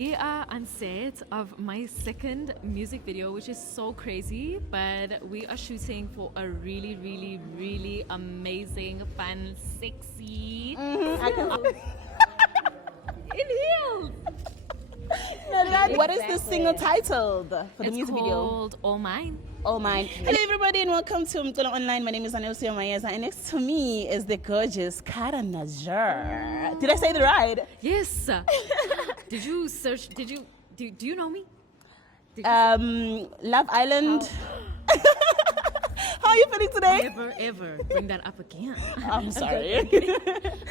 We are on set of my second music video, which is so crazy, but we are shooting for a really, really, really amazing, fun, sexy. I can In heels. What is the single titled for the It's music video? called All Mine. Oh mine. Hello everybody and welcome to Mtolo Online. My name is Anesia Mayeza and next to me is the gorgeous Carter Najar. Did I say the right? Yes. Did you search? Do you know me? Love Island. How are you feeling today? Never ever bring that up again. I'm sorry.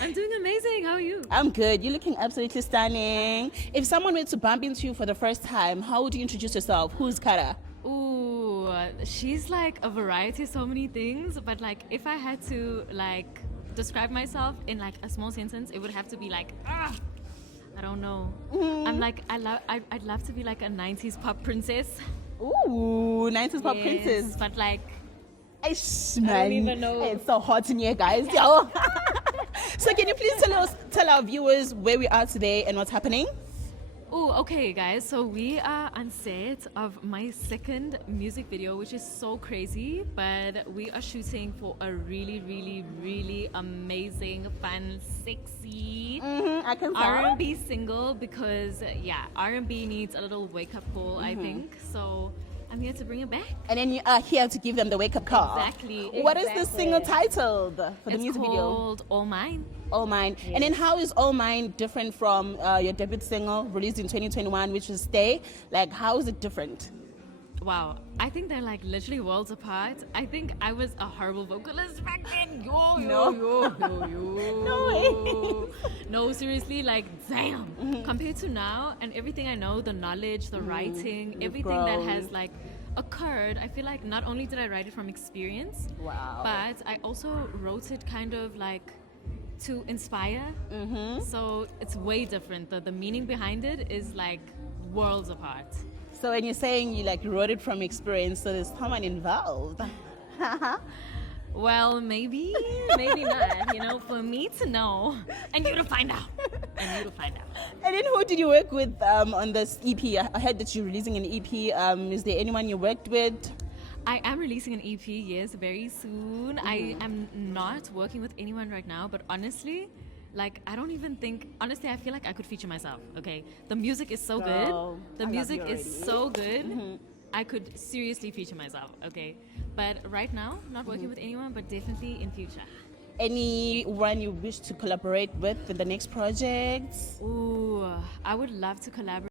I'm doing amazing. How are you? I'm good. You're looking absolutely stunning. If someone were to bump into you for the first time, how would you introduce yourself? Who's Carter? Ooh, she's like a variety of so many things, but like if I had to like describe myself in like a small sentence, it would have to be like, I don't know. I'm like, I'd love to be like a 90s pop princess. Ooh, 90s pop Yes, princess. but like, Man, even know. It's so hot in here, guys. Yo. So can you please tell our viewers where we are today and what's happening? oh, okay, guys. So we are on set of my second music video, which is so crazy, but we are shooting for a really, really, really amazing, fun, sexy I can tell. R&B single because yeah, R&B needs a little wake-up call, I think. So I'm here to bring it back. And then you are here to give them the wake-up call. Exactly. What is the single titled for the It's music video? called All Mine. All Mine. And then how is All Mine different from your debut single released in 2021, which is Stay? Like, how is it different? Wow, I think they're like literally worlds apart. I think I was a horrible vocalist back then. Yo. No way. No, seriously, like damn. Compared to now and everything I know, the knowledge, the writing, everything that has like occurred, I feel like not only did I write it from experience, Wow. but I also wrote it kind of like to inspire. So it's way different. The meaning behind it is like worlds apart. So when you're saying you like wrote it from experience, so there's someone involved. Well, maybe not. You know, for me to know and you to find out. And And then who did you work with on this EP? I heard that you're releasing an EP. Is there anyone you worked with? I am releasing an EP, yes, very soon. I am not working with anyone right now, but honestly, like I don't even think, honestly, I feel like I could feature myself, okay? The music is so Girl, good. The I love music you is already. so good. I could seriously feature myself, okay? But right now, not working with anyone, but definitely in future. Anyone you wish to collaborate with in the next project? Ooh, I would love to collaborate